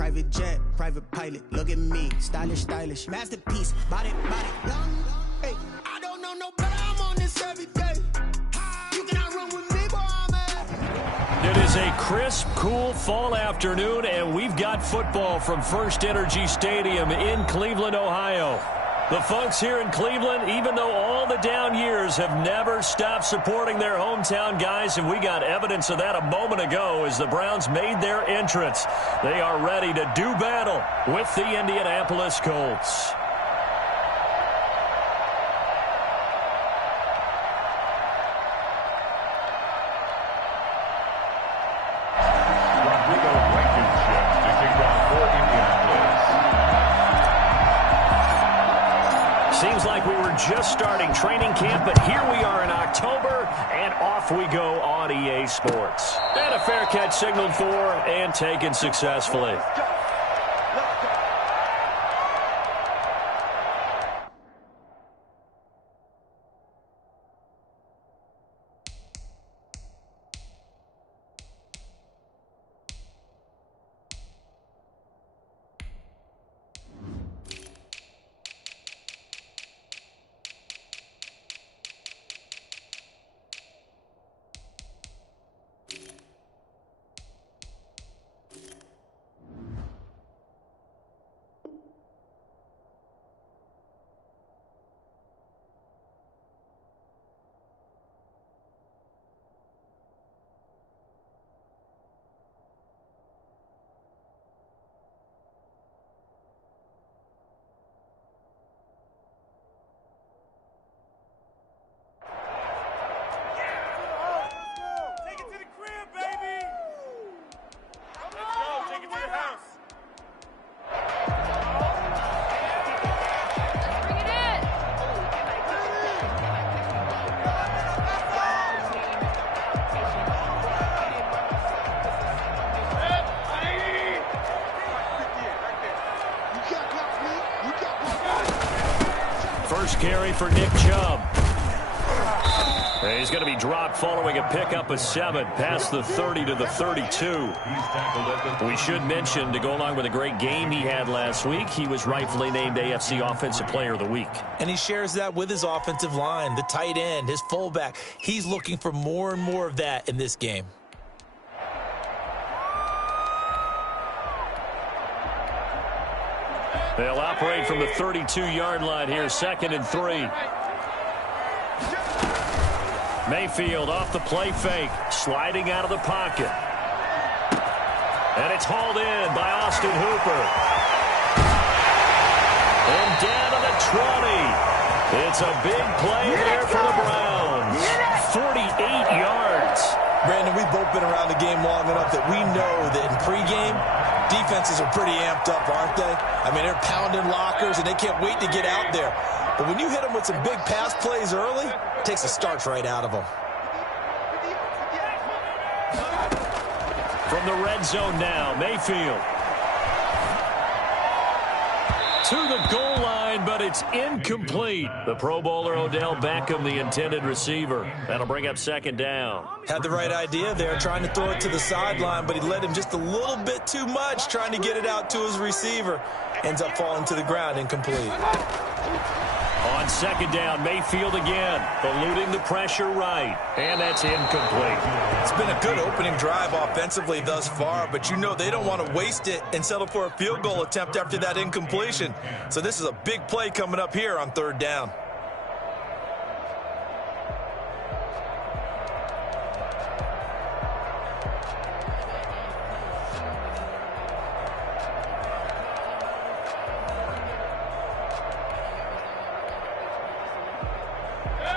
Private jet, private pilot, look at me. Stylish, stylish, masterpiece, body, body. Hey, I don't know no better, I'm on this every day. You cannot run with me, boy, I'm at. It is a crisp, cool fall afternoon, and we've got football from First Energy Stadium in Cleveland, Ohio. The folks here in Cleveland, even though all the down years, have never stopped supporting their hometown guys, and we got evidence of that a moment ago as the Browns made their entrance. They are ready to do battle with the Indianapolis Colts. Seems like we were just starting training camp, but here we are in October, and off we go on EA Sports. And a fair catch signaled for and taken successfully. First carry for Nick Chubb. He's going to be dropped following a pickup of 7 past the 30 to the 32. We should mention, to go along with a great game he had last week, he was rightfully named AFC Offensive Player of the Week. And he shares that with his offensive line, the tight end, his fullback. He's looking for more and more of that in this game. They'll operate from the 32-yard line here, 2nd and 3. Mayfield off the play fake, sliding out of the pocket. And it's hauled in by Austin Hooper. And down to the 20. It's a big play there for the Browns. 48 yards. Brandon, we've both been around the game long enough that we know that in pregame, defenses are pretty amped up, aren't they? I mean, they're pounding lockers, and they can't wait to get out there. But when you hit them with some big pass plays early, it takes the starch right out of them. From the red zone now, Mayfield. To the goal line, but it's incomplete. The Pro Bowler Odell Beckham, the intended receiver. That'll bring up 2nd down. Had the right idea there, trying to throw it to the sideline, but he led him just a little bit too much, trying to get it out to his receiver. Ends up falling to the ground, incomplete. On 2nd down, Mayfield again, eluding the pressure right, and that's incomplete. It's been a good opening drive offensively thus far, but you know they don't want to waste it and settle for a field goal attempt after that incompletion. So this is a big play coming up here on 3rd down.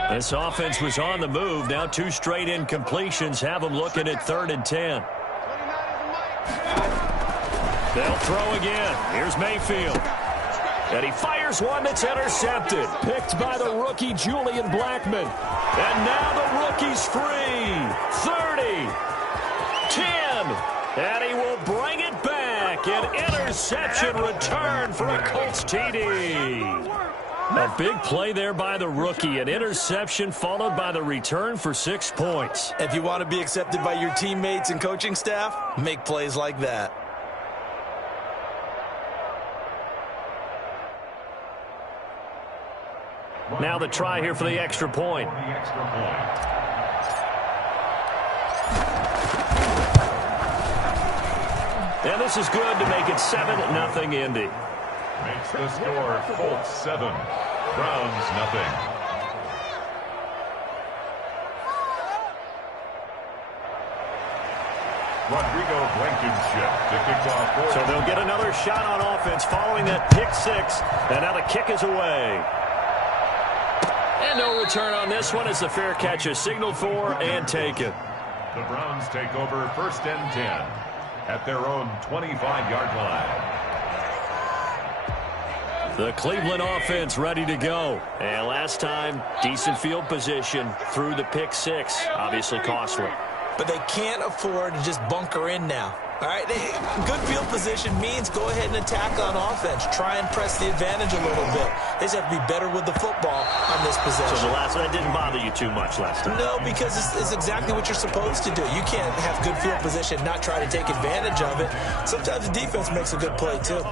This offense was on the move. Now 2 straight incompletions have them looking at 3rd and 10. They'll throw again. Here's Mayfield. And he fires one that's intercepted. Picked by the rookie Julian Blackmon. And now the rookie's free. 30. 10. And he will bring it back. An interception return for a Colts TD. A big play there by the rookie. An interception followed by the return for 6 points. If you want to be accepted by your teammates and coaching staff, make plays like that. Now the try here for the extra point. And this is good to make it 7-0 Indy. Makes the score Colts 7, Browns nothing. Rodrigo Blankenship to kick off. So they'll get another shot on offense following that pick six. And now the kick is away. And no return on this one as the fair catch is signaled for and taken. The Browns take over 1st and 10 at their own 25-yard line. The Cleveland offense ready to go. And last time, decent field position through the pick six. Obviously costly. But they can't afford to just bunker in now. All right, good field position means go ahead and attack on offense. Try and press the advantage a little bit. They just have to be better with the football on this possession. So the last one, that didn't bother you too much last time? No, because it's exactly what you're supposed to do. You can't have good field position, not try to take advantage of it. Sometimes the defense makes a good play, too.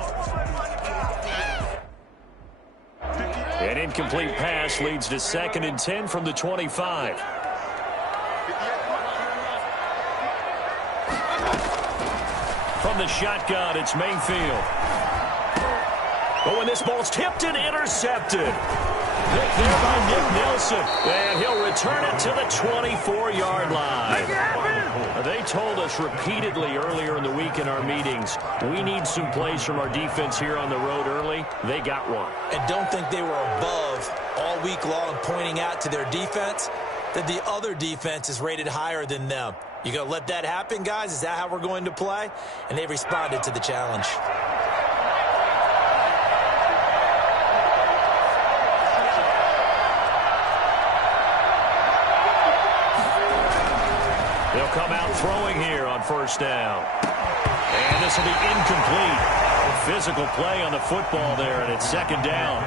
An incomplete pass leads to 2nd and 10 from the 25. From the shotgun, it's Mayfield. Oh, and this ball's tipped and intercepted. Picked there by Nick Nelson. And he'll return it to the 24-yard line. They told us repeatedly earlier in the week in our meetings, we need some plays from our defense here on the road early. They got one. And don't think they were above all week long pointing out to their defense that the other defense is rated higher than them. You going to let that happen, guys? Is that how we're going to play? And they responded to the challenge. They'll come out throwing here on 1st down. And this will be incomplete. Physical play on the football there, and it's 2nd down.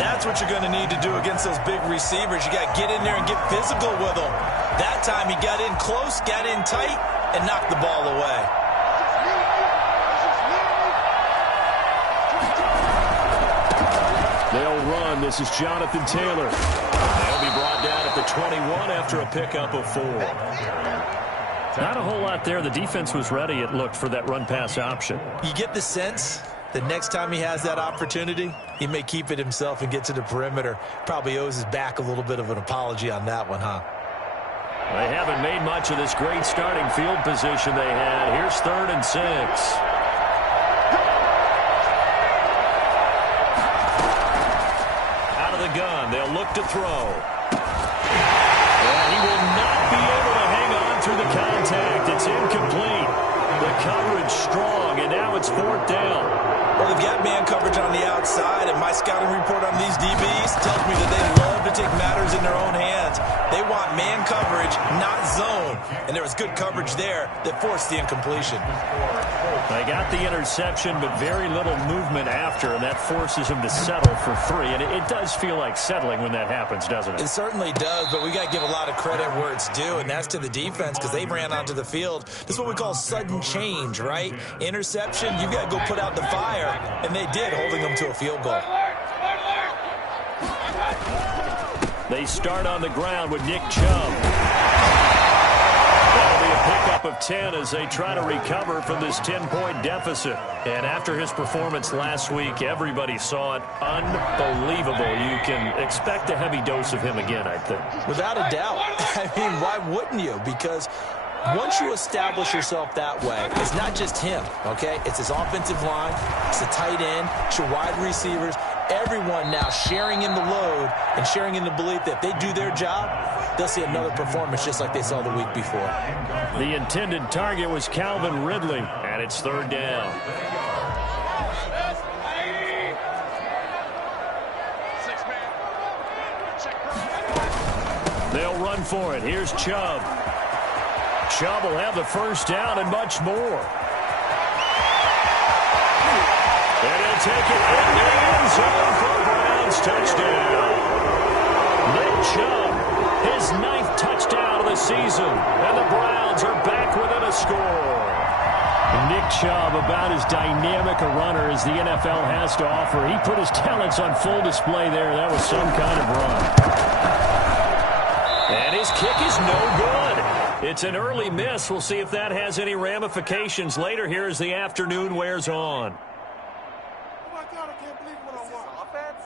That's what you're going to need to do against those big receivers. You got to get in there and get physical with them. That time he got in close, got in tight, and knocked the ball away. They'll run. This is Jonathan Taylor. They'll be brought down at the 21 after a pickup of 4. Not a whole lot there. The defense was ready, it looked, for that run-pass option. You get the sense that next time he has that opportunity, he may keep it himself and get to the perimeter. Probably owes his back a little bit of an apology on that one, huh? They haven't made much of this great starting field position they had. Here's 3rd and 6. Out of the gun, they'll look to throw. And he will not be able to hang on through the contact. It's incomplete. The coverage strong, and now it's 4th down. Well, they've got man coverage on the outside, and my scouting report on these DBs tells me that they love to take matters in their own hands. They want man coverage, not zone. And there was good coverage there that forced the incompletion. They got the interception, but very little movement after, and that forces him to settle for 3. And it does feel like settling when that happens, doesn't it? It certainly does, but we got to give a lot of credit where it's due, and that's to the defense because they ran onto the field. This is what we call sudden change, right? Interception, you got to go put out the fire, and they did, holding them to a field goal. They start on the ground with Nick Chubb. That'll be a pickup of 10 as they try to recover from this 10-point deficit. And after his performance last week, everybody saw it. Unbelievable. You can expect a heavy dose of him again, I think. Without a doubt. I mean, why wouldn't you? Because once you establish yourself that way, it's not just him, okay? It's his offensive line, it's the tight end, it's your wide receivers, everyone now sharing in the load and sharing in the belief that if they do their job, they'll see another performance just like they saw the week before. The intended target was Calvin Ridley, and it's 3rd down. They'll run for it. Here's Chubb. Chubb will have the 1st down and much more. And he'll take it into the end zone for a Browns touchdown. Nick Chubb, his 9th touchdown of the season. And the Browns are back within a score. Nick Chubb, about as dynamic a runner as the NFL has to offer. He put his talents on full display there. That was some kind of run. And his kick is no good. It's an early miss. We'll see if that has any ramifications later here as the afternoon wears on. Oh my God, I can't believe what I watched. Offense?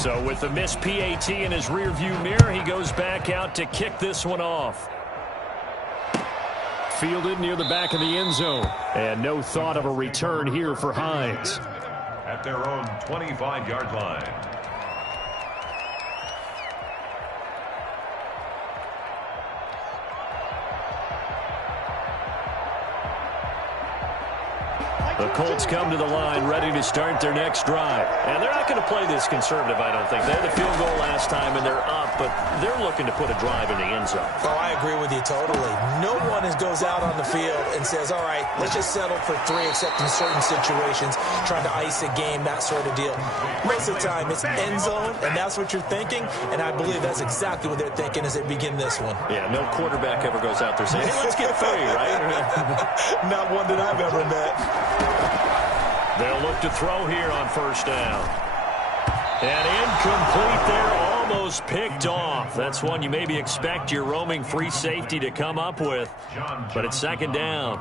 So with the missed PAT in his rearview mirror, he goes back out to kick this one off. Fielded near the back of the end zone. And no thought of a return here for Hines. At their own 25-yard line. The Colts come to the line ready to start their next drive. And they're not going to play this conservative, I don't think. They had the field goal last time, and they're up, but they're looking to put a drive in the end zone. Oh, I agree with you totally. No one goes out on the field and says, all right, let's just settle for 3, except in certain situations, trying to ice a game, that sort of deal. Most of the time, it's end zone, and that's what you're thinking, and I believe that's exactly what they're thinking as they begin this one. Yeah, no quarterback ever goes out there saying, hey, let's get 3, right? Not one that I've ever met. They'll look to throw here on first down. And incomplete there, almost picked off. That's one you maybe expect your roaming free safety to come up with. But it's second down.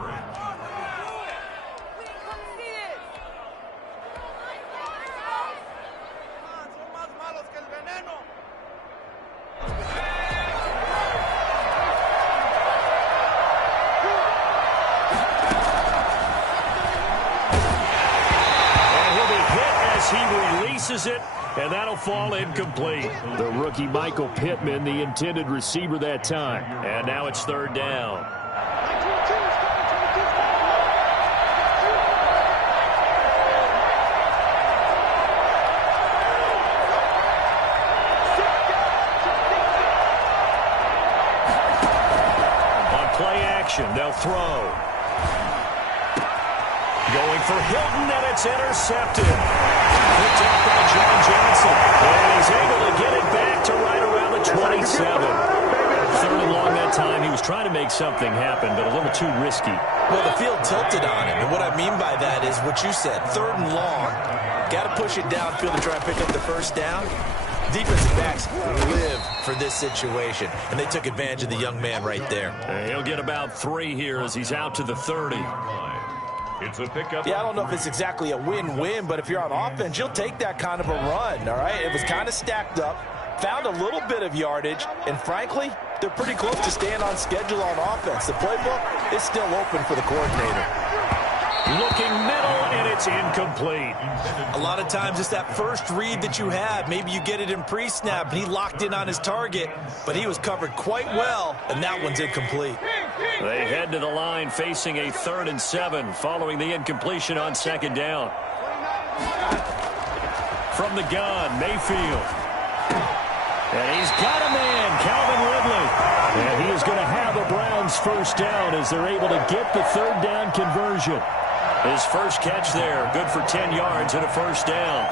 It, and that'll fall incomplete. The rookie Michael Pittman, the intended receiver that time. And now it's third down. On play action, they'll throw. Going for Hilton, and it's intercepted. Picked up by John Johnson. And he's able to get it back to right around the 27. Third and long that time. He was trying to make something happen, but a little too risky. Well, the field tilted on him. And what I mean by that is what you said. Third and long. Got to push it downfield to try and pick up the first down. Defensive backs live for this situation. And they took advantage of the young man right there. He'll get about 3 here as he's out to the 30. It's a pickup. Yeah, I don't know if it's exactly a win-win, but if you're on offense, you'll take that kind of a run, all right? It was kind of stacked up, found a little bit of yardage, and frankly, they're pretty close to staying on schedule on offense. The playbook is still open for the coordinator. Looking middle, and it's incomplete. A lot of times it's that first read that you have. Maybe you get it in pre-snap, and he locked in on his target, but he was covered quite well, and that one's incomplete. They head to the line facing a 3rd and 7 following the incompletion on second down. From the gun, Mayfield. And he's got a man, Calvin Ridley. And he is going to have a Browns first down as they're able to get the 3rd down conversion. His first catch there, good for 10 yards and a first down.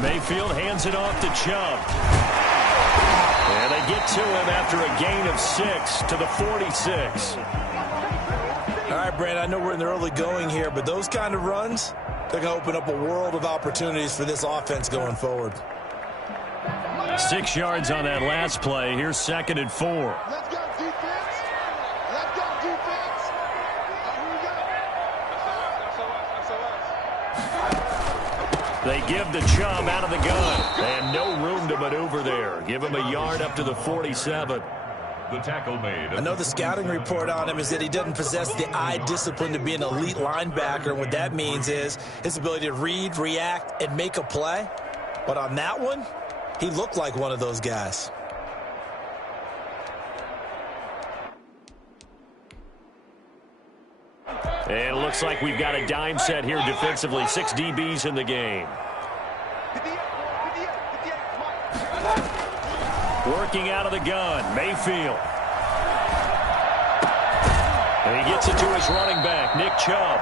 Mayfield hands it off to Chubb. And they get to him after a gain of 6 to the 46. All right, Brand, I know we're in the early going here, but those kind of runs, they're going to open up a world of opportunities for this offense going forward. 6 yards on that last play. Here's 2nd and 4. Let's go, defense. Let's go, defense. Here we go. They give the Chubb out of the gun. And no room to maneuver there. Give him a yard up to the 47. The tackle made. I know the scouting report on him is that he doesn't possess the eye discipline to be an elite linebacker. And what that means is his ability to read, react, and make a play. But on that one, he looked like one of those guys. And it looks like we've got a dime set here defensively. 6 DBs in the game. Working out of the gun, Mayfield. And he gets it to his running back, Nick Chubb.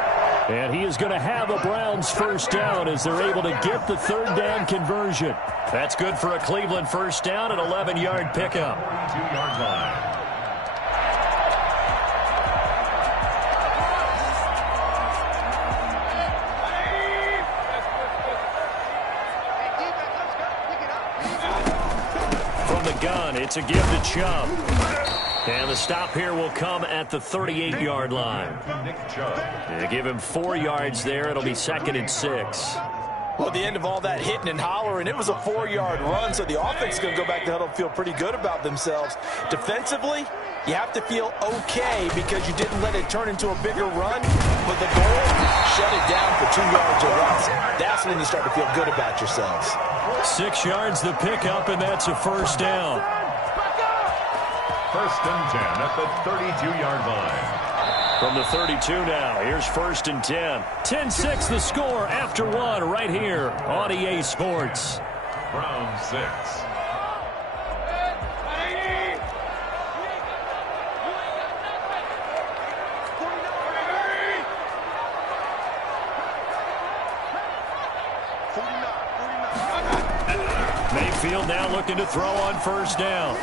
And he is going to have a Browns first down as they're able to get the third down conversion. That's good for a Cleveland first down, an 11-yard pickup. 2-yard line. From the gun, it's a give to Chubb. And the stop here will come at the 38-yard line. They give him 4 yards there. It'll be 2nd and 6. Well, at the end of all that hitting and hollering, it was a 4-yard run, so the offense is going to go back to huddle and feel pretty good about themselves. Defensively, you have to feel okay because you didn't let it turn into a bigger run, but the goal, shut it down for 2 yards or less. That's when you start to feel good about yourselves. 6 yards the pickup, and that's a first down. 1st and 10 at the 32-yard line. From the 32 now, here's 1st and 10. 10-6 the score after 1 right here on EA Sports. Browns 6. Mayfield now looking to throw on first down.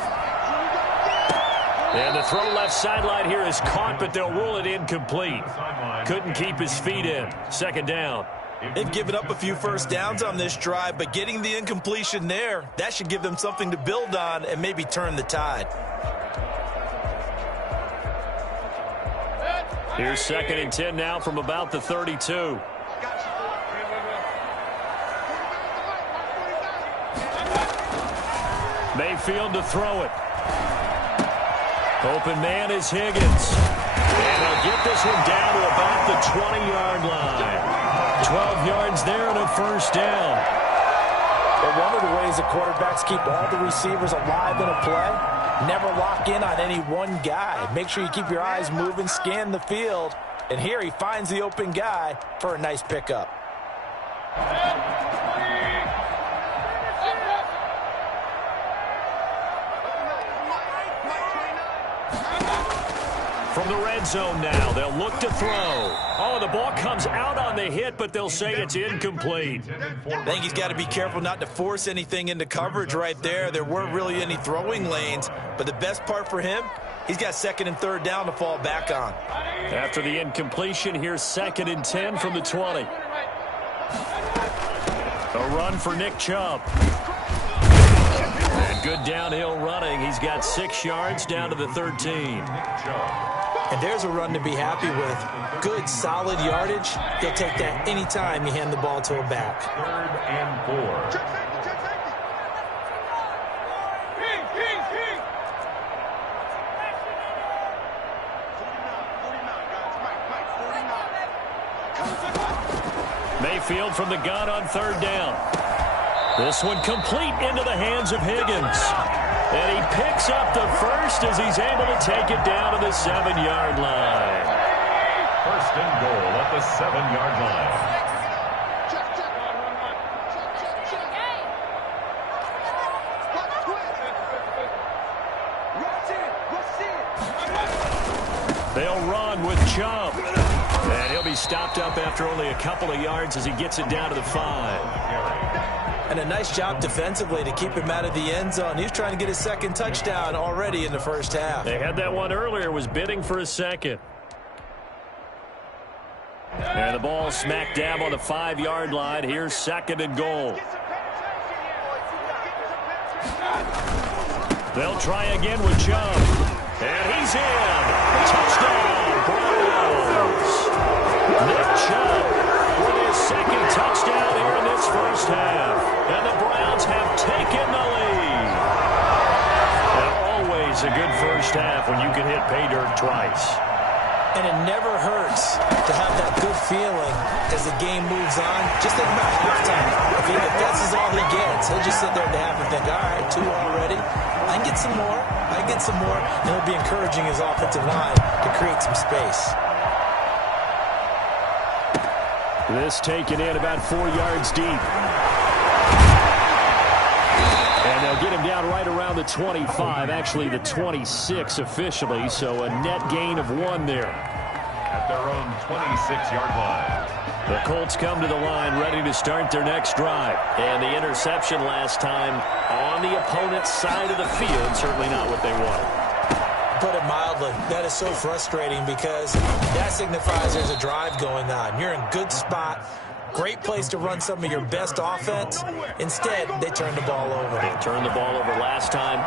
And the throw left sideline here is caught, but they'll rule it incomplete. Couldn't keep his feet in. 2nd down. They've given up a few first downs on this drive, but getting the incompletion there, that should give them something to build on and maybe turn the tide. Here's 2nd and 10 now from about the 32. Mayfield to throw it. Open man is Higgins. And they'll get this one down to about the 20-yard line. 12 yards there and a first down. Well, one of the ways the quarterbacks keep all the receivers alive in a play, never lock in on any one guy. Make sure you keep your eyes moving, scan the field. And here he finds the open guy for a nice pickup. From the red zone now, they'll look to throw. Oh, the ball comes out on the hit, but they'll say it's incomplete. I think he's got to be careful not to force anything into coverage right there. There weren't really any throwing lanes, but the best part for him, he's got 2nd and 3rd down to fall back on. After the incompletion, here's 2nd and 10 from the 20. A run for Nick Chubb. And good downhill running. He's got 6 yards down to the 13. And there's a run to be happy with. Good, solid yardage. You'll take that anytime you hand the ball to a back. 3rd and 4. Mayfield from the gun on 3rd down. This one complete into the hands of Higgins. And he picks up the first as he's able to take it down to the 7-yard line. 1st and goal at the 7-yard line. They'll run with Chubb. And he'll be stopped up after only a couple of yards as he gets it down to the 5. And a nice job defensively to keep him out of the end zone. He's trying to get his 2nd touchdown already in the first half. They had that one earlier, was bidding for a 2nd. And the ball smack dab on the 5-yard line. Here's 2nd and goal. They'll try again with Chubb. And he's in. Touchdown, Browns. Nick Chubb with his 2nd touchdown here in this first half. And the Browns have taken the lead. And always a good first half when you can hit pay dirt twice. And it never hurts to have that good feeling as the game moves on. Just think about halftime. If this is all he gets, he'll just sit there at the half and think, all right, 2 already. I can get some more. I can get some more. And he'll be encouraging his offensive line to create some space. This taken in about 4 yards deep. And they'll get him down right around the 25, actually the 26 officially, so a net gain of 1 there. At their own 26-yard line. The Colts come to the line ready to start their next drive. And the interception last time on the opponent's side of the field, certainly not what they wanted. Put it mildly, that is so frustrating because that signifies there's a drive going on. You're in good spot, great place to run some of your best offense. Instead, they turn the ball over. They turned the ball over last time.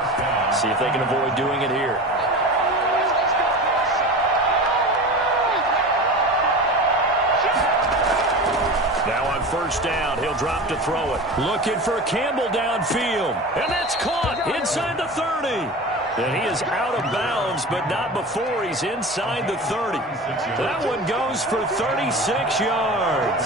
See if they can avoid doing it here. Now on first down, he'll drop to throw it. Looking for Campbell downfield. And that's caught inside the 30. And he is out of bounds, but not before he's inside the 30. That one goes for 36 yards.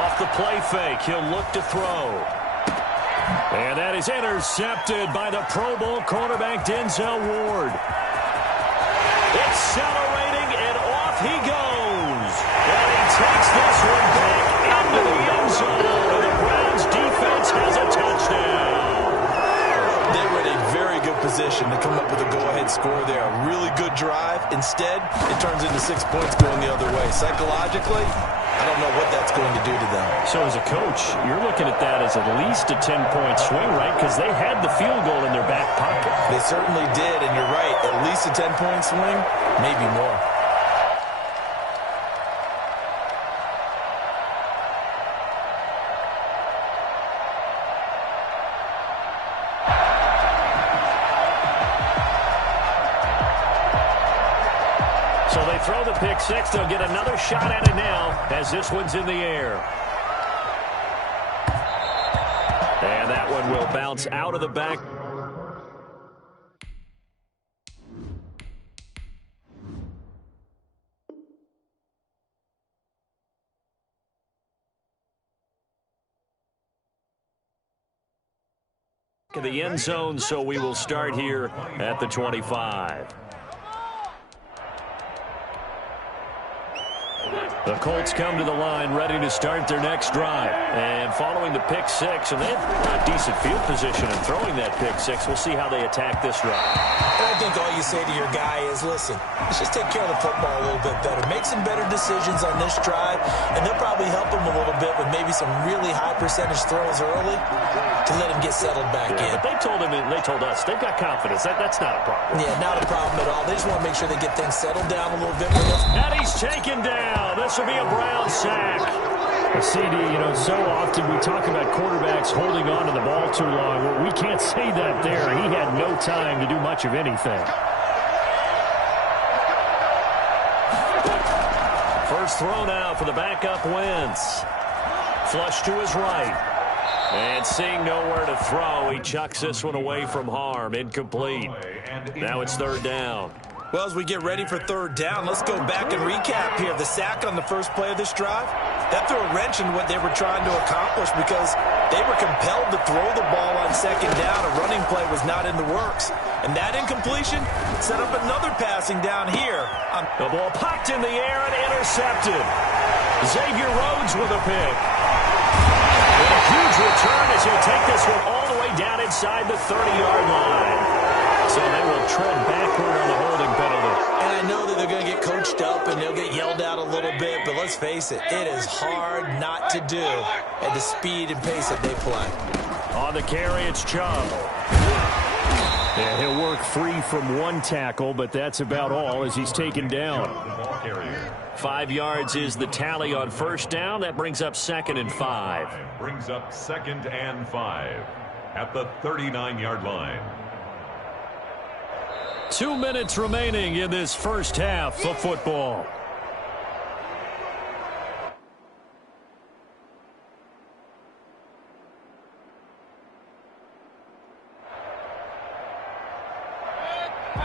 Off the play fake, he'll look to throw. And that is intercepted by the Pro Bowl cornerback Denzel Ward. Accelerating, and off he goes. And he takes this one back into the end zone, and the Browns defense has a touchdown. They were in a very good position to come up with a go-ahead score there. A really good drive. Instead, it turns into 6 points going the other way. Psychologically, I don't know what that's going to do to them. So as a coach, you're looking at that as at least a 10-point swing, right? Because they had the field goal in their back pocket. They certainly did, and you're right. At least a 10-point swing, maybe more. So they throw the pick six. They'll get another shot at it now as this one's in the air. And that one will bounce out of the back. In the end zone, so we will start here at the 25. The Colts come to the line ready to start their next drive. And following the pick six, and they have a decent field position in throwing that pick six. We'll see how they attack this drive. And I think all you say to your guy is, listen, let's just take care of the football a little bit better. Make some better decisions on this drive, and they'll probably help him a little bit with maybe some really high percentage throws early to let him get settled back in. But they told him, and they told us, they've got confidence. That's not a problem. Yeah, not a problem at all. They just want to make sure they get things settled down a little bit. And he's taken down. This will be a Brown sack. CD, you know, so often we talk about quarterbacks holding on to the ball too long. Well, we can't say that there. He had no time to do much of anything. First throw now for the backup Wentz. Flush to his right. And seeing nowhere to throw, he chucks this one away from harm. Incomplete. Now it's third down. Well, as we get ready for third down, let's go back and recap here. The sack on the first play of this drive, that threw a wrench in what they were trying to accomplish because they were compelled to throw the ball on second down. A running play was not in the works. And that incompletion set up another passing down here. The ball popped in the air and intercepted. Xavier Rhodes with a pick. And a huge return as he'll take this one all the way down inside the 30-yard line. So they will tread backward on the holding penalty. And I know that they're going to get coached up and they'll get yelled at a little bit, but let's face it, it is hard not to do at the speed and pace that they play. On the carry, it's Chubb. Yeah, he'll work free from one tackle, but that's about all as he's taken down. 5 yards is the tally on first down. That brings up 2nd and 5. Brings up 2nd and 5 at the 39-yard line. 2 minutes remaining in this first half of football.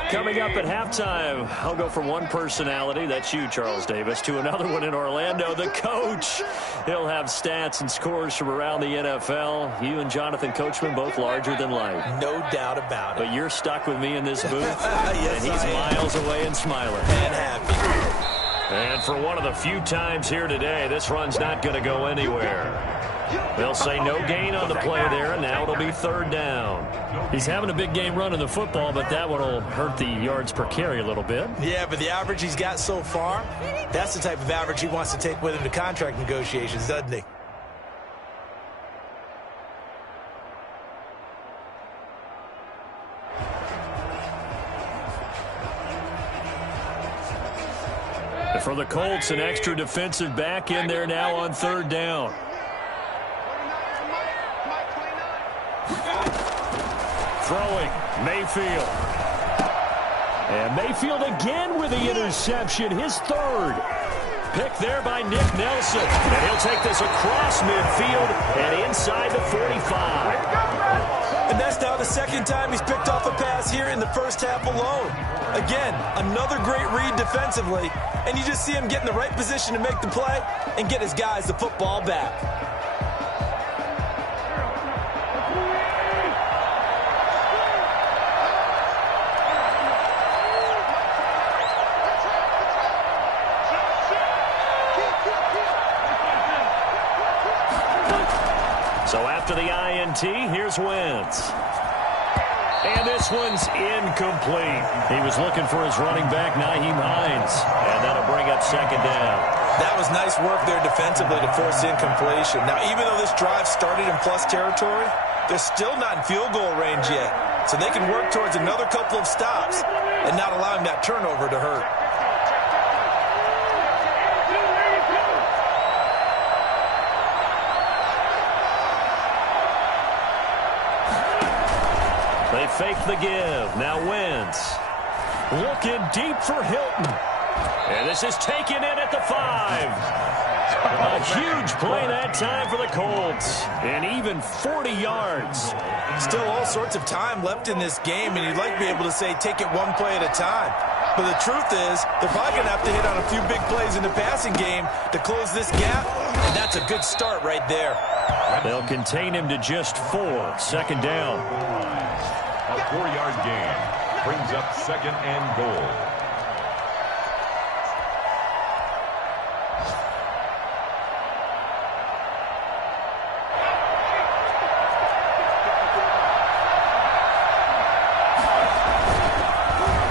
Coming up at halftime, I'll go from one personality, that's you, Charles Davis, to another one in Orlando, the coach. He'll have stats and scores from around the NFL. You and Jonathan Coachman, both larger than life. No doubt about it. But you're stuck with me in this booth, Yes, and he's miles away and smiling. And happy. And for one of the few times here today, this run's not going to go anywhere. They'll say no gain on the play there, and now it'll be third down. He's having a big game running the football, but that one will hurt the yards per carry a little bit. Yeah, but the average he's got so far, that's the type of average he wants to take with him to contract negotiations, doesn't he? For the Colts, an extra defensive back in there now on third down. Throwing, Mayfield. And Mayfield again with the interception, his third. Pick there by Nick Nelson. And he'll take this across midfield and inside the 45. And that's now the second time he's picked off a pass here in the first half alone. Again, another great read defensively, and you just see him get in the right position to make the play and get his guys the football back. So after the INT, here's Wentz. And this one's incomplete. He was looking for his running back, Nyheim Hines. And that'll bring up second down. That was nice work there defensively to force incompletion. Now, even though this drive started in plus territory, they're still not in field goal range yet. So they can work towards another couple of stops and not allowing that turnover to hurt. They fake the give. Now Wentz. Looking deep for Hilton. And this is taken in at the 5. A huge play that time for the Colts. And even 40 yards. Still all sorts of time left in this game, and you'd like to be able to say take it one play at a time. But the truth is, they're probably going to have to hit on a few big plays in the passing game to close this gap, and that's a good start right there. They'll contain him to just 4. Second down. A 4-yard gain brings up second and goal.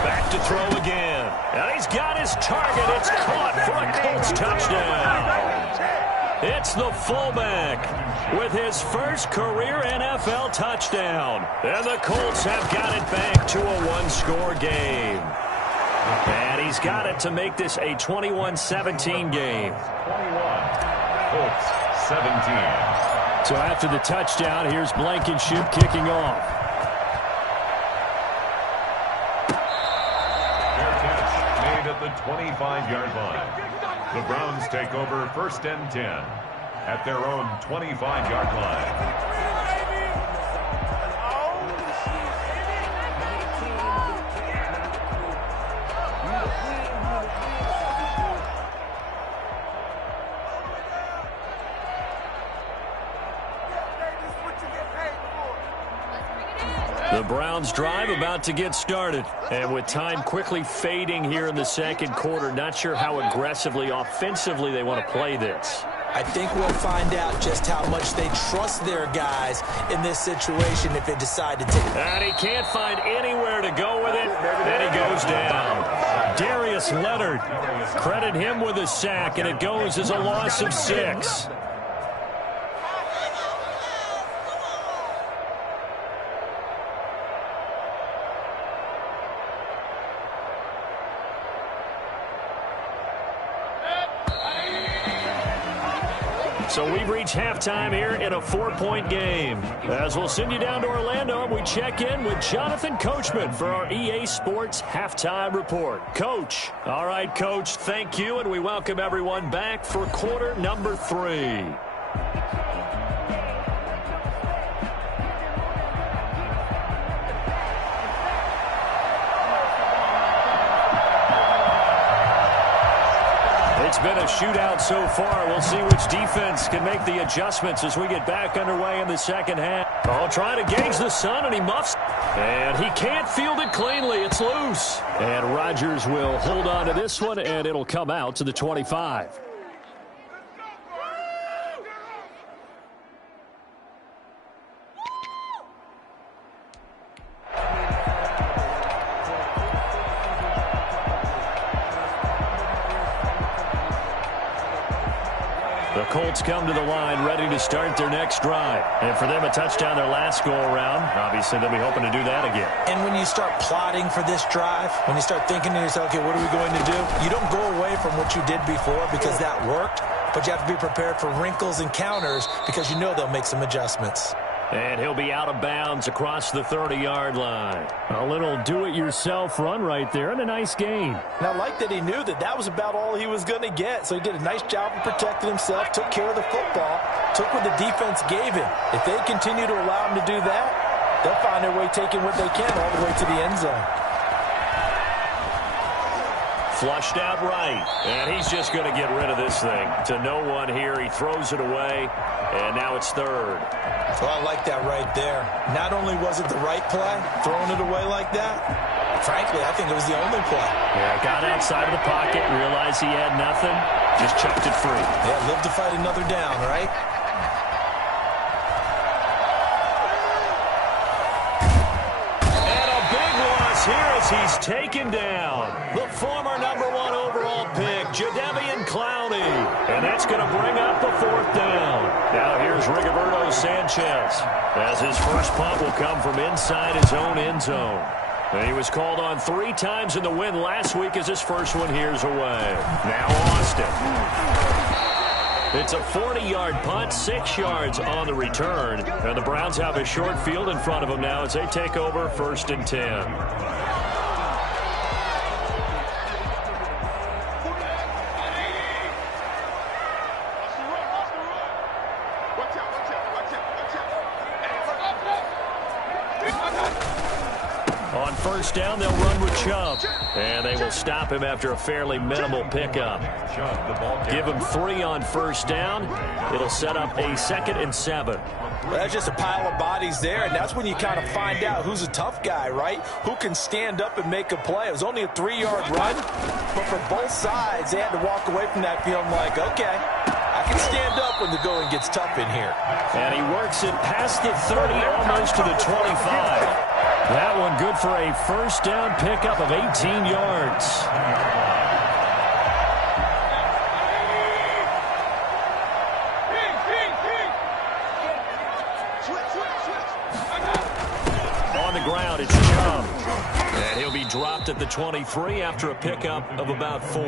Back to throw again. And he's got his target. It's caught for a Colts touchdown. It's the fullback with his first career NFL touchdown. And the Colts have got it back to a one-score game. And he's got it to make this a 21-17 game. 21. Colts 17. So after the touchdown, here's Blankenship kicking off. Fair catch made at the 25-yard line. The Browns take over first and 10 at their own 25-yard line. The Browns drive about to get started. And with time quickly fading here in the second quarter, not sure how aggressively, offensively they want to play this. I think we'll find out just how much they trust their guys in this situation if they decide to take it. And he can't find anywhere to go with it. Then he goes down. Darius Leonard, credit him with a sack, and it goes as a loss of 6. So we've reached halftime here in a 4-point game. As we'll send you down to Orlando, and we check in with Jonathan Coachman for our EA Sports Halftime Report. Coach. All right, Coach, thank you, and we welcome everyone back for quarter number 3. It's been a shootout so far. We'll see which defense can make the adjustments as we get back underway in the second half. Oh, trying to gauge the sun, and he muffs. And he can't field it cleanly. It's loose. And Rodgers will hold on to this one, and it'll come out to the 25. The Colts come to the line ready to start their next drive. And for them, a touchdown their last go-around. Obviously, they'll be hoping to do that again. And when you start plotting for this drive, when you start thinking to yourself, okay, what are we going to do? You don't go away from what you did before because that worked, but you have to be prepared for wrinkles and counters because you know they'll make some adjustments. And he'll be out of bounds across the 30-yard line. A little do-it-yourself run right there and a nice gain. And I like that he knew that that was about all he was going to get. So he did a nice job of protecting himself, took care of the football, took what the defense gave him. If they continue to allow him to do that, they'll find their way taking what they can all the way to the end zone. Flushed out right, and he's just going to get rid of this thing. To no one here, he throws it away, and now it's third. Well, I like that right there. Not only was it the right play, throwing it away like that, frankly, I think it was the only play. Yeah, got outside of the pocket, realized he had nothing, just chucked it free. Yeah, live to fight another down, right? And a big loss here as he's taken down. The former #1 overall pick, Jadeveon Clowney. And that's going to bring up the fourth down. Now here's Rigoberto Sanchez, as his first punt will come from inside his own end zone. And he was called on 3 times in the win last week as his first one here's away. Now Austin. It's a 40-yard punt, 6 yards on the return. And the Browns have a short field in front of them now as they take over 1st and 10. On first down, they'll run with Chubb. And they will stop him after a fairly minimal pickup. Give him 3 on first down. It'll set up a 2nd and 7. Well, that's just a pile of bodies there, and that's when you kind of find out who's a tough guy, right? Who can stand up and make a play. It was only a 3-yard run, but for both sides, they had to walk away from that feeling like, okay, I can stand up when the going gets tough in here. And he works it past the 30, almost to the 25. That one good for a first down pickup of 18 yards. On the ground, it's Chubb. And he'll be dropped at the 23 after a pickup of about 4.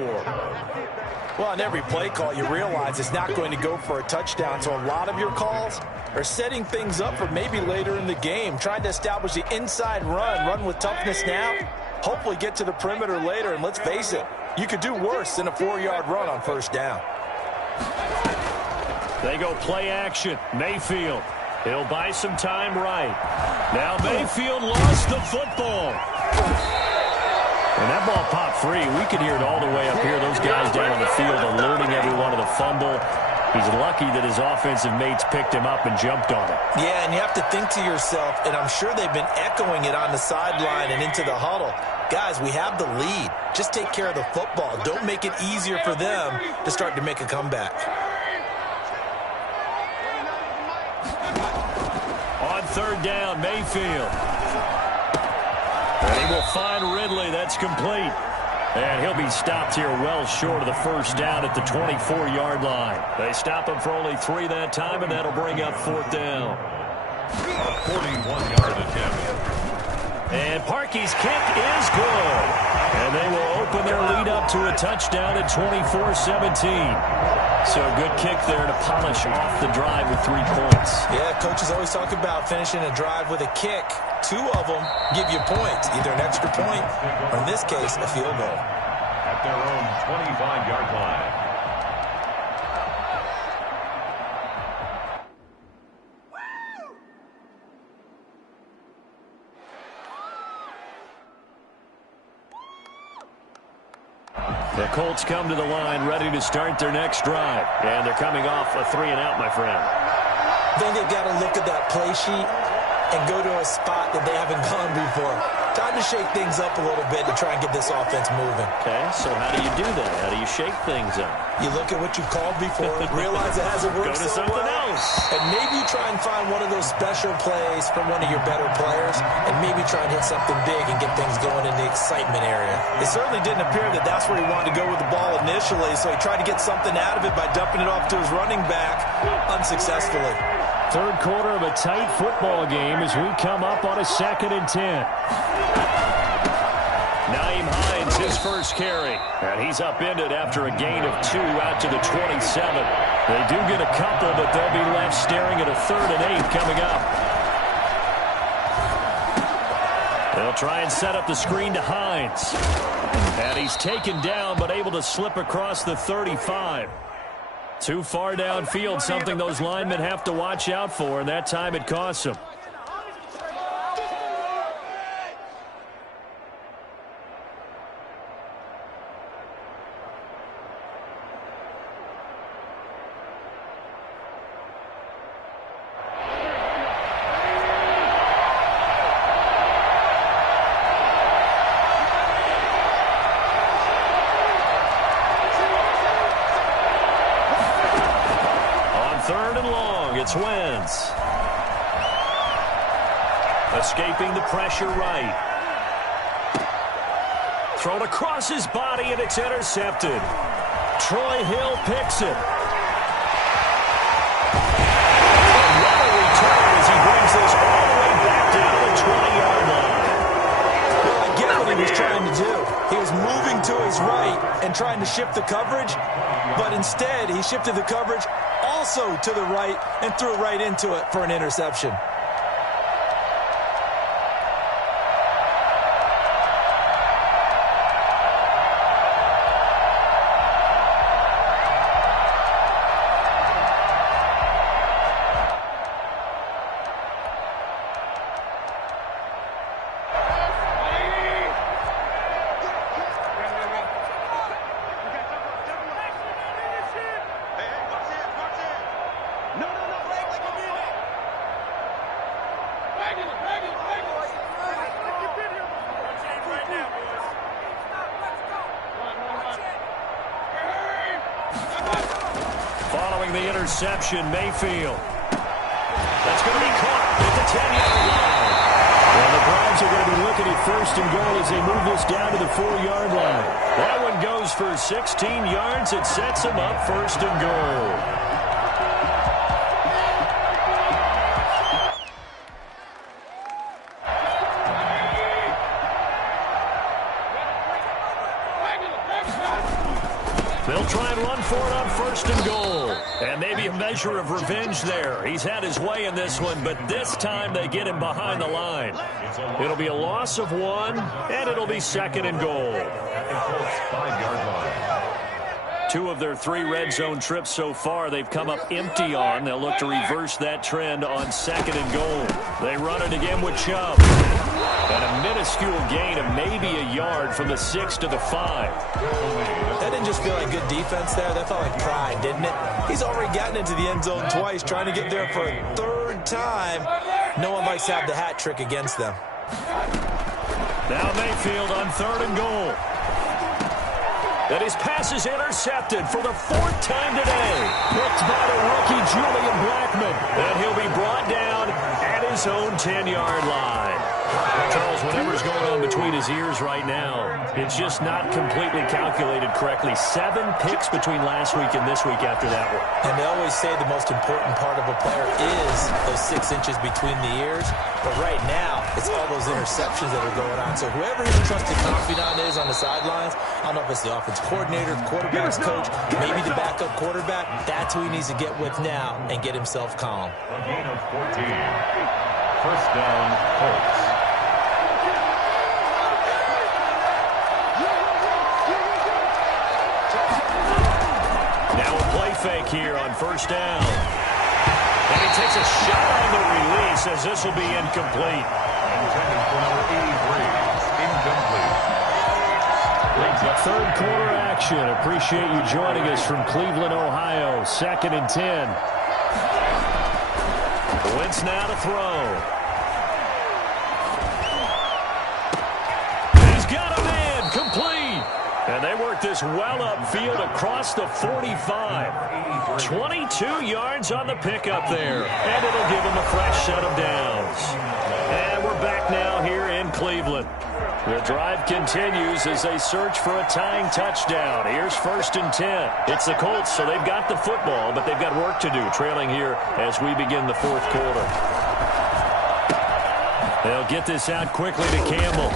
Well, on every play call, you realize it's not going to go for a touchdown, so a lot of your calls are setting things up for maybe later in the game, trying to establish the inside run with toughness now, hopefully get to the perimeter later, and let's face it, you could do worse than a 4-yard run on first down. They go play action. Mayfield. He'll buy some time right. Now Mayfield lost the football. And that ball popped free. We could hear it all the way up here. Those guys down on the field alerting everyone of the fumble. He's lucky that his offensive mates picked him up and jumped on it. Yeah, and you have to think to yourself, and I'm sure they've been echoing it on the sideline and into the huddle. Guys, we have the lead. Just take care of the football. Don't make it easier for them to start to make a comeback. On third down, Mayfield. And he will find Ridley. That's complete. And he'll be stopped here well short of the first down at the 24-yard line. They stop him for only 3 that time, and that'll bring up 4th down. A 41-yard attempt. And Parkey's kick is good. And they will open their lead up to a touchdown at 24-17. So a good kick there to polish off the drive with 3 points. Yeah, coaches always talk about finishing a drive with a kick. 2 of them give you points, either an extra point or, in this case, a field goal. At their own 25-yard line. The Colts come to the line ready to start their next drive. And they're coming off a 3-and-out, my friend. I think they've got to look at that play sheet and go to a spot that they haven't gone before. Time to shake things up a little bit to try and get this offense moving. Okay, so how do you do that? How do you shake things up? You look at what you've called before, realize it hasn't worked Go to so something well, else. and maybe try and find one of those special plays from one of your better players, and maybe try and hit something big and get things going in the excitement area. It certainly didn't appear that that's where he wanted to go with the ball initially, so he tried to get something out of it by dumping it off to his running back unsuccessfully. Third quarter of a tight football game as we come up on a 2nd and 10. Nyheim Hines, his first carry. And he's upended after a gain of 2 out to the 27. They do get a couple, but they'll be left staring at a 3rd and 8 coming up. They'll try and set up the screen to Hines. And he's taken down, but able to slip across the 35. Too far downfield, something those linemen have to watch out for, and that time it costs them. It's Wentz. Escaping the pressure right. Thrown across his body, and it's intercepted. Troy Hill picks it. And what a return as he brings this all the way back down the 20-yard line. Well, I get what he was trying to do. He was moving to his right and trying to shift the coverage, but instead he shifted the coverage also to the right and threw right into it for an interception. Following the interception, Mayfield. That's going to be caught at the 10-yard line. And the Browns are going to be looking at 1st and goal as they move this down to the 4-yard line. That one goes for 16 yards. It sets them up 1st and goal. They'll try and run for it on 1st and goal. And maybe a measure of revenge there. He's had his way in this one, but this time they get him behind the line. It'll be a loss of 1, and it'll be 2nd and goal. 5-yard line. 2 of their 3 red zone trips so far they've come up empty on. They'll look to reverse that trend on 2nd and goal. They run it again with Chubb. And a minuscule gain of maybe a yard from the 6 to the 5. That didn't just feel like good defense there. That felt like pride, didn't it? He's already gotten into the end zone twice, trying to get there for a 3rd time. No one likes to have the hat trick against them. Now Mayfield on 3rd and goal. And his pass is intercepted for the 4th time today. Picked by the rookie Julian Blackmon. And he'll be brought down at his own 10-yard line. Charles, whatever's going on between his ears right now, it's just not completely calculated correctly. 7 picks between last week and this week after that one. And they always say the most important part of a player is those 6 inches between the ears. But right now, it's all those interceptions that are going on. So whoever his trusted confidant is on the sidelines, I don't know if it's the offense coordinator, quarterback's coach, maybe the backup quarterback, that's who he needs to get with now and get himself calm. A gain of 14. 1st down, Colts. Now a play fake here on 1st down. And he takes a shot on the release as this will be incomplete. Intended for number 83. Incomplete. Brings up Third quarter action. Appreciate you joining us from Cleveland, Ohio. 2nd and 10. Wentz now to throw. He's got him in. Complete. And they work this well upfield across the 45. 22 yards on the pickup there. And it'll give them a fresh set of downs. And we're back now here in Cleveland. The drive continues as they search for a tying touchdown. Here's 1st and 10. It's the Colts, so they've got the football, but they've got work to do, trailing here as we begin the 4th quarter. They'll get this out quickly to Campbell.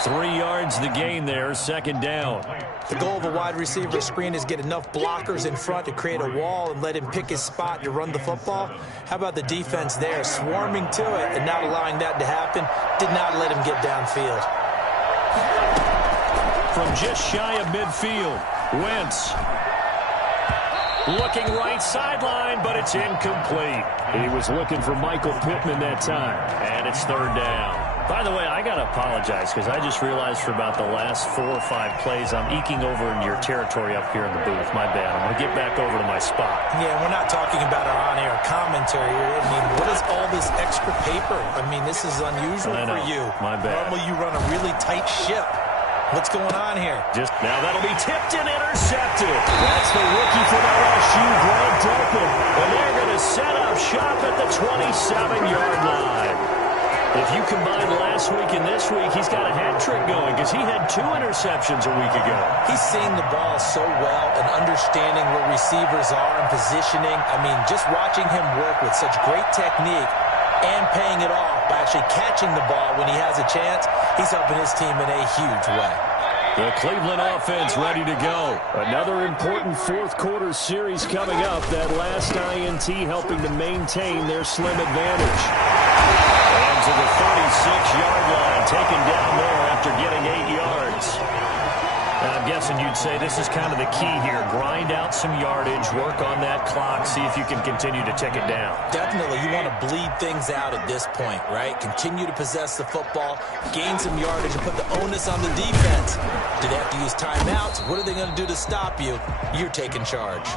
3 yards the gain there, 2nd down. The goal of a wide receiver screen is get enough blockers in front to create a wall and let him pick his spot to run the football. How about the defense there, swarming to it and not allowing that to happen? Did not let him get downfield. From just shy of midfield, Wentz looking right sideline, but it's incomplete. He was looking for Michael Pittman that time, and it's 3rd down. By the way, I got to apologize because I just realized for about the last 4 or 5 plays, I'm eking over into your territory up here in the booth. My bad. I'm going to get back over to my spot. Yeah, we're not talking about our on-air commentary. I mean, what is all this extra paper? I mean, this is unusual for you. My bad. Normally you run a really tight ship. What's going on here? Just now that'll be tipped and intercepted. That's the rookie from LSU, Greg Dulcin. And they're going to set up shop at the 27-yard line. If you combine last week and this week, he's got a hat trick going because he had 2 interceptions a week ago. He's seeing the ball so well and understanding where receivers are and positioning. I mean, just watching him work with such great technique and paying it off by actually catching the ball when he has a chance, he's helping his team in a huge way. The Cleveland offense ready to go. Another important 4th quarter series coming up. That last INT helping to maintain their slim advantage. And to the 36-yard line, taken down there after getting 8 yards. I'm guessing you'd say this is kind of the key here. Grind out some yardage, work on that clock, see if you can continue to tick it down. Definitely. You want to bleed things out at this point, right? Continue to possess the football, gain some yardage, and put the onus on the defense. Do they have to use timeouts? What are they going to do to stop you? You're taking charge.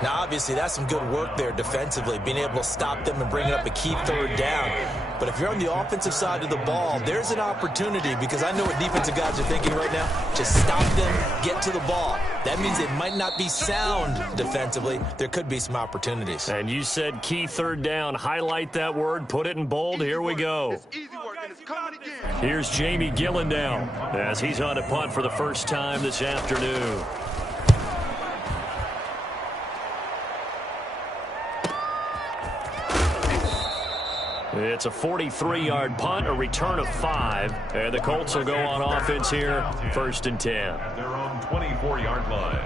Now, obviously, that's some good work there defensively, being able to stop them and bring up a key 3rd down. But if you're on the offensive side of the ball, there's an opportunity because I know what defensive guys are thinking right now. Just stop them, get to the ball. That means it might not be sound defensively. There could be some opportunities. And you said key 3rd down. Highlight that word, put it in bold. Here we go. Here's Jamie Gillen now as he's on a punt for the first time this afternoon. It's a 43-yard punt, a return of 5. And the Colts will go on offense here, 1st and 10. At their own 24-yard line.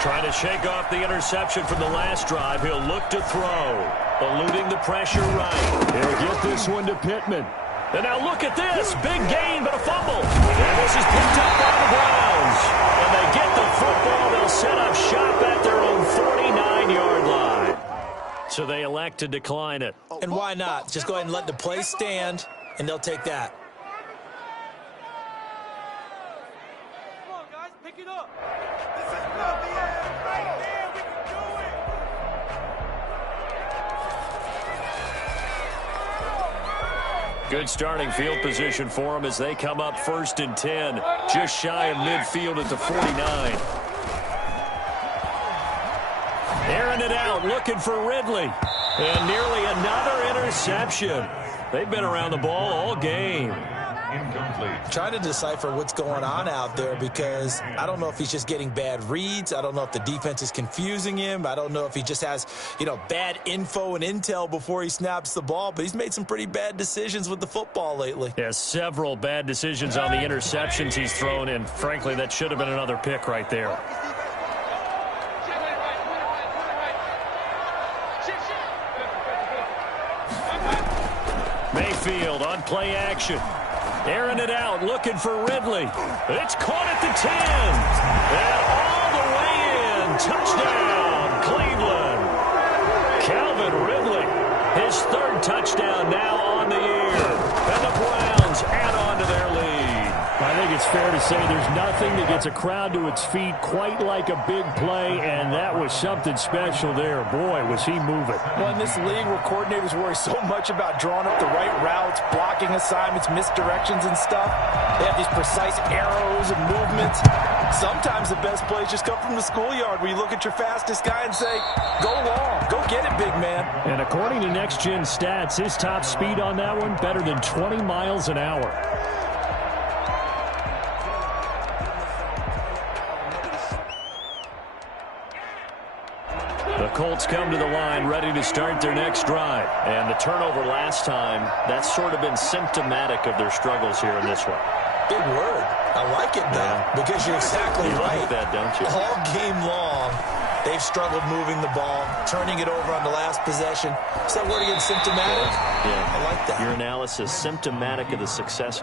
Trying to shake off the interception from the last drive. He'll look to throw. Eluding the pressure right. He'll get this one to Pittman. And now look at this. Big gain, but a fumble. And this is picked up by the Browns. And they get the football. They'll set up shop at their own 49-yard line. So they elect to decline it. And why not? Just go ahead and let the play stand, and they'll take that. Come on, guys, pick it up. This is nothing. Right there, we can do it. Good starting field position for them as they come up 1st and 10. Just shy of midfield at the 49. Airing it out, looking for Ridley. And nearly another interception. They've been around the ball all game. Incomplete. Trying to decipher what's going on out there because I don't know if he's just getting bad reads. I don't know if the defense is confusing him. I don't know if he just has, bad info and intel before he snaps the ball. But he's made some pretty bad decisions with the football lately. Yeah, several bad decisions on the interceptions he's thrown in. Frankly, that should have been another pick right there. Mayfield on play action. Airing it out, looking for Ridley. It's caught at the 10. And all the touchdown, Cleveland. Calvin Ridley, his third touchdown now on the year. And the Browns add on to their lead. I think it's fair to say there's nothing that gets a crowd to its feet quite like a big play, and that was something special there. Boy, was he moving. Well, in this league where coordinators worry so much about drawing up the right routes, blocking assignments, misdirections and stuff, they have these precise arrows and movements. Sometimes the best plays just come from the schoolyard where you look at your fastest guy and say, go long, go get it, big man. And according to Next Gen Stats, his top speed on that one, better than 20 miles an hour. The Colts come to the line ready to start their next drive. And the turnover last time, that's sort of been symptomatic of their struggles here in this one. Big word. I like it, though, because you're exactly right. Like that, don't you? All game long, they've struggled moving the ball, turning it over on the last possession. Is that word again, symptomatic? Yeah. I like that. Your analysis, symptomatic of the success.